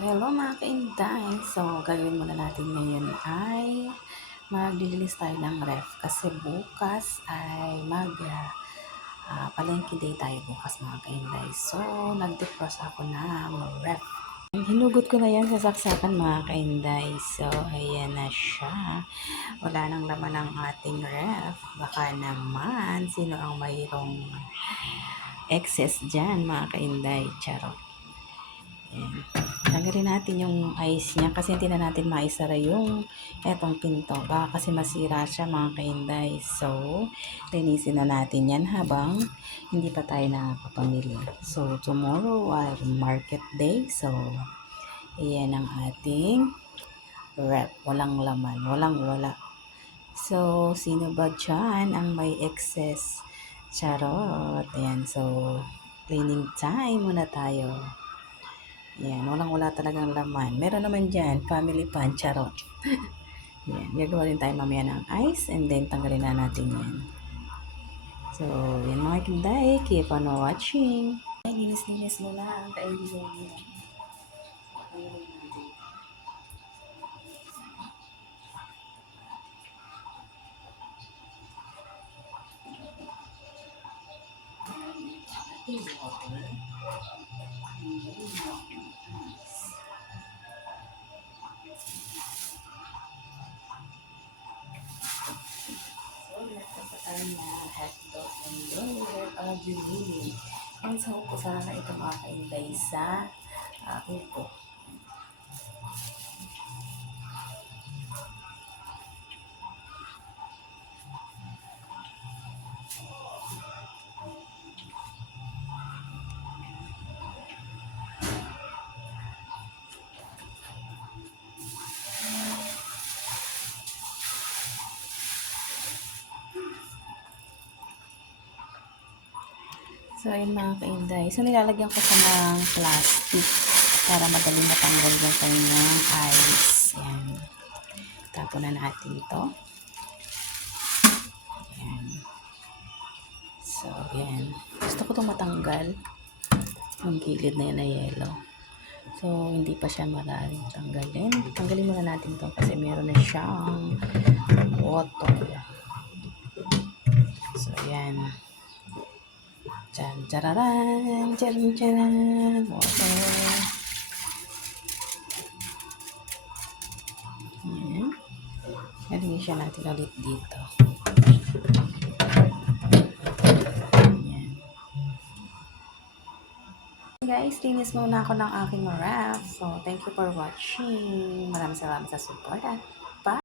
Hello mga kainday. So, gagawin muna natin ngayon ay maglilinis tayo ng ref. Kasi bukas ay palengke day tayo bukas mga kainday. So, nag-defrost ako ng ref. Hinugot ko na yan sa saksakan mga kainday. So, ayan na siya. Wala nang laman ng ating ref. Baka naman, sino ang mayroong excess dyan mga kainday. Charot. Ayan. Tanggalin natin yung ice niya kasi hindi na natin maisara yung etong pinto. Baka kasi masira siya mga kainday. So, linisin na natin yan habang hindi pa tayo nakakapamili. So, tomorrow ay market day. So, ayan ang ating wrap. Walang laman. Walang wala. So, sino ba dyan ang may excess? Charot. Ayan. So, cleaning time muna tayo. Yan, walang-wala talagang laman. Meron naman dyan, family pan, charot. Yan, gagawa rin tayo mamaya ng ice and then tanggalin na natin yan. So, yan mga kinday, keep on watching. Ay, linis-linis muna ang kaibigan niya. Hotdog and then where are you leaving? And so, ko sana ito mga kainday sa upo. So, ayun mga kainday. So, nilalagyan ko siya ng plastic para madaling matanggal yung kanyang ice. Yan. Tapon na natin ito. Yan. So, yan. Gusto ko itong matanggal. Yung gilid na yan na yellow. So, hindi pa siya maraming tanggalin. Tanggalin muna natin ito kasi meron na siyang water. So, yan. Tjan, tjararan, tjan, tjaran, water. Yan. Nalagyan siya natin ulit dito. Yan. Guys, linis muna ako ng aking wrap. So, thank you for watching. Maraming salamat sa support.